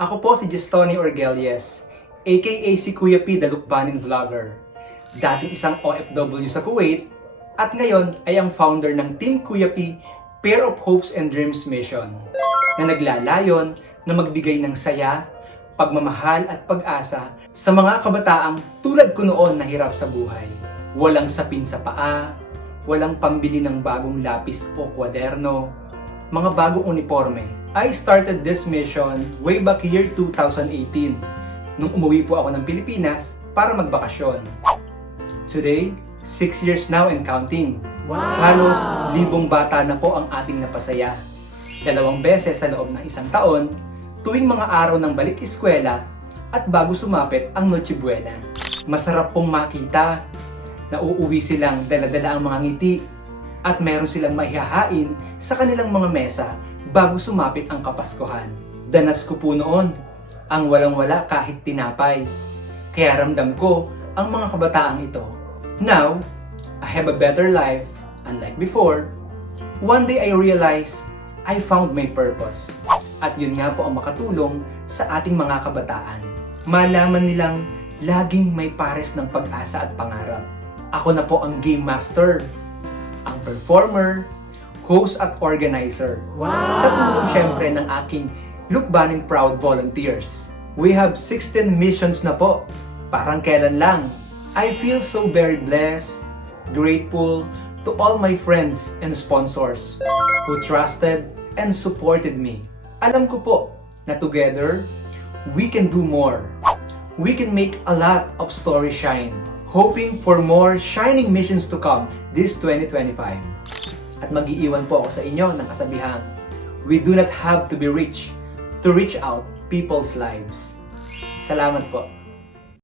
Ako po si Gestoni Orgelies, aka si Kuya P, the Lukbanin Vlogger. Dating isang OFW sa Kuwait, at ngayon ay ang founder ng Team Kuya P, Pair of Hopes and Dreams Mission, na naglalayon na magbigay ng saya, pagmamahal at pag-asa sa mga kabataang tulad ko noon na hirap sa buhay. Walang sapin sa paa, walang pambili ng bagong lapis o kwaderno, mga bagong uniforme. I started this mission way back year 2018 nung umuwi po ako ng Pilipinas para magbakasyon. Today, 6 years now and counting. Wow! Halos 1,000 bata na po ang ating napasaya. 2 beses sa loob ng 1 taon, tuwing mga araw ng balik eskwela at bago sumapit ang Noche Buena. Masarap pong makita na uuwi silang dala-dala ang mga ngiti at meron silang maihahain sa kanilang mga mesa bago sumapit ang Kapaskuhan. Danas ko po noon ang walang-wala kahit tinapay. Kaya ramdam ko ang mga kabataang ito. Now, I have a better life, unlike before. One day I realized I found my purpose. At yun nga po ang makatulong sa ating mga kabataan. Malaman nilang laging may pares ng pag-asa at pangarap. Ako na po ang game master, ang performer, host at organizer. Wow! Sa tulong syempre ng aking Lukbanin Proud volunteers. We have 16 missions na po. Parang kailan lang. I feel so very blessed, grateful to all my friends and sponsors who trusted and supported me. Alam ko po na together, we can do more. We can make a lot of stories shine. Hoping for more shining missions to come this 2025. At mag-iiwan po ako sa inyo ng kasabihang, we do not have to be rich to reach out people's lives. Salamat po.